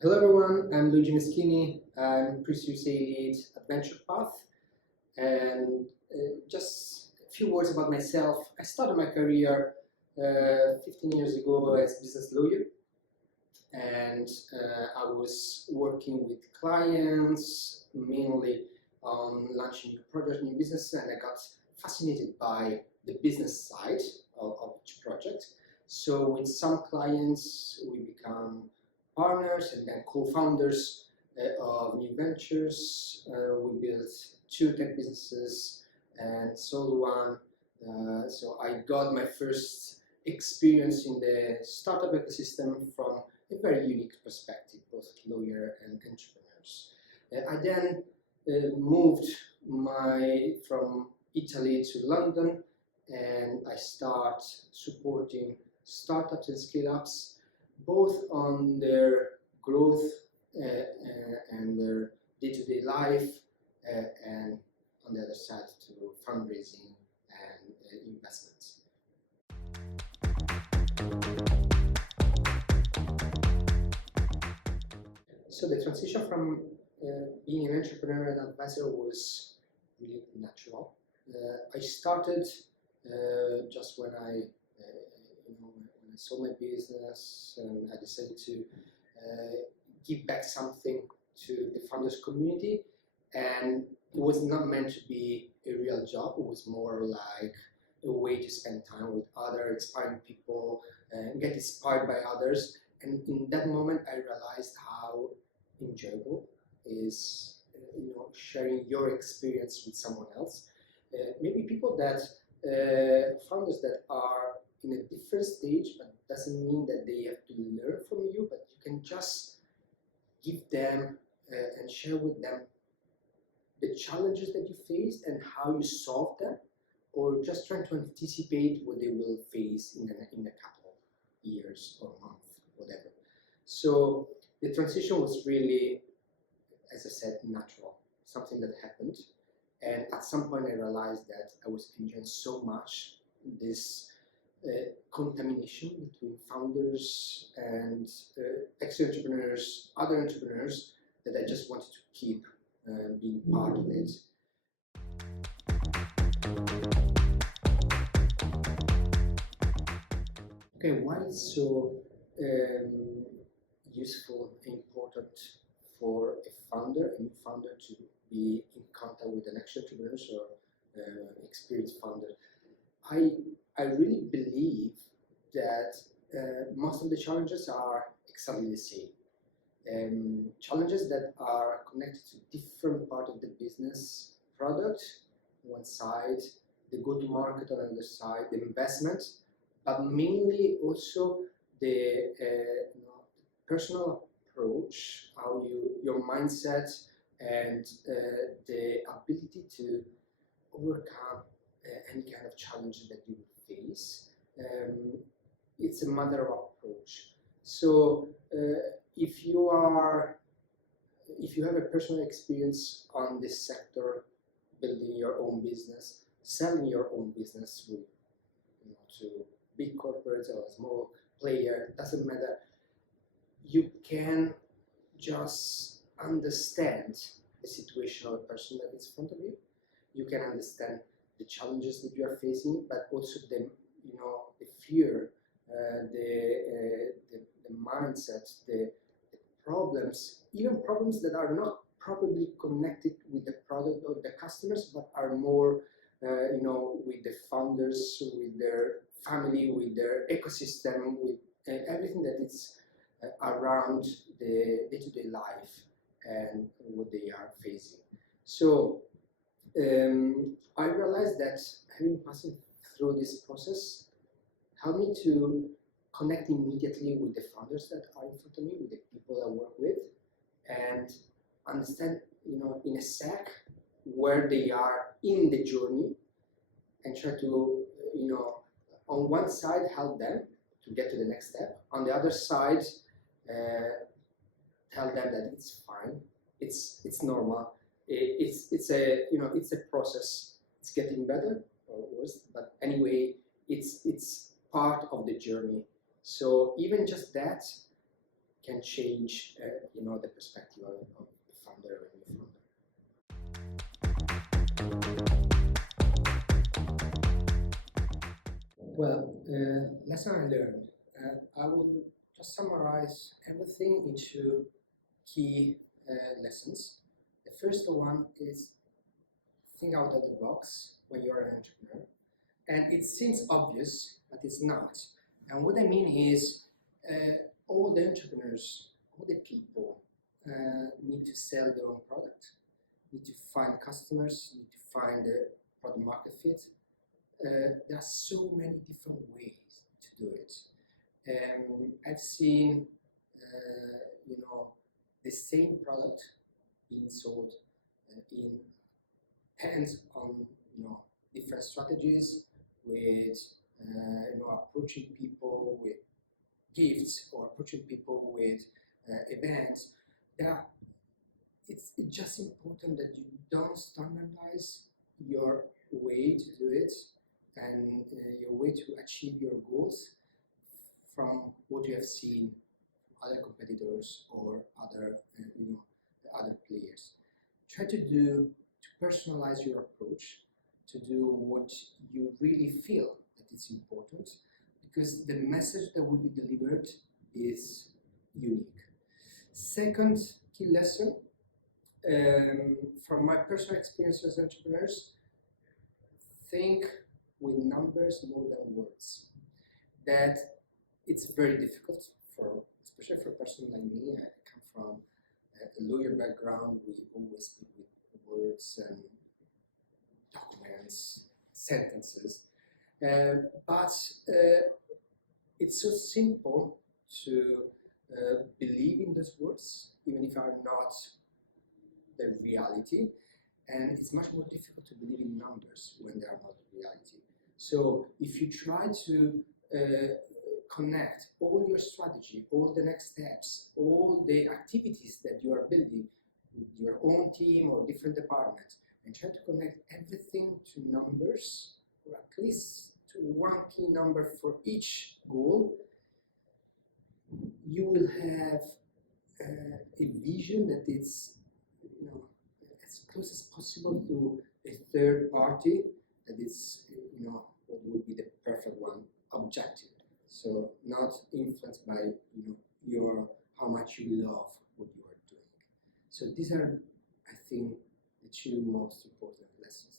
Hello everyone, I'm Luigi Meschini. I'm pre-series A lead at VenturePath, and just a few words about myself. I started my career 15 years ago as business lawyer, and I was working with clients mainly on launching new projects, new businesses, and I got fascinated by the business side of each project. So with some clients, we become partners and then co-founders of new ventures. We built two tech businesses and sold one. So I got my first experience in the startup ecosystem from a very unique perspective, both lawyer and entrepreneurs. I then moved from Italy to London, and I start supporting startups and scale-ups, both on their growth and their day-to-day life, and on the other side to fundraising and investments. So the transition from being an entrepreneur and advisor was really natural. I started just when I sold my business, and I decided to give back something to the founders community, and it was not meant to be a real job. It was more like a way to spend time with other inspiring people and get inspired by others. And in that moment, I realized how enjoyable is sharing your experience with someone else. Maybe people that founders that are in a different stage, but doesn't mean that they have to learn from you, but you can just give them and share with them the challenges that you faced and how you solved them, or just trying to anticipate what they will face in a couple of years or months, whatever. So the transition was really, as I said, natural, something that happened. And at some point I realized that I was enjoying so much this contamination between founders and ex-entrepreneurs, other entrepreneurs, that I just wanted to keep being part of it. Okay, why it's so useful and important for a new founder, to be in contact with an ex-entrepreneur or experienced founder? I really believe that most of the challenges are exactly the same. Challenges that are connected to different part of the business product, one side, the go-to-market on the other side, the investment, but mainly also the personal approach, how your mindset and the ability to overcome any kind of challenge that you face. It's a matter of approach. So if you have a personal experience on this sector, building your own business, selling your own business with, to big corporates or a small player, doesn't matter. You can just understand the situation of the person that is in front of you. You can understand the challenges that you are facing, but also the fear, the mindset, the problems, even problems that are not probably connected with the product or the customers, but are more with the founders, with their family, with their ecosystem, with everything that is around the day-to-day life and what they are facing. So I realized that having passed through this process helped me to connect immediately with the founders that are in front of me, with the people I work with, and understand, in a sec, where they are in the journey, and try to, on one side help them to get to the next step. On the other side, tell them that it's fine, it's normal, it's a process. It's getting better or worse, but anyway, it's part of the journey. So even just that can change, the perspective of the founder or a new founder. Well, lesson I learned. I will just summarize everything into key lessons. The first one is think out of the box when you're an entrepreneur. And it seems obvious, but it's not. And what I mean is all the entrepreneurs, all the people need to sell their own product, need to find customers, need to find the product market fit. There are so many different ways to do it. I've seen, the same product being sold in hands on, different strategies with, approaching people with gifts or approaching people with events. It's just important that you don't standardize your way to do it and your way to achieve your goals from what you have seen from other competitors or other players. Try to personalize your approach, to do what you really feel that it's important, because the message that will be delivered is unique. Second key lesson, from my personal experience as entrepreneurs, think with numbers more than words. That it's very difficult especially for a person like me. I come from a lawyer background. We always speak with words and documents, sentences, but it's so simple to believe in those words, even if are not the reality, and it's much more difficult to believe in numbers when they are not the reality. So if you try to connect all your strategy, all the next steps, all the activities that you are building with your own team or different departments, and try to connect everything to numbers, or at least to one key number for each goal, you will have a vision that is, as close as possible to a third party that is, what would be the perfect one, objective. So not influenced by how much you love what you are doing. So these are, I think, the two most important lessons.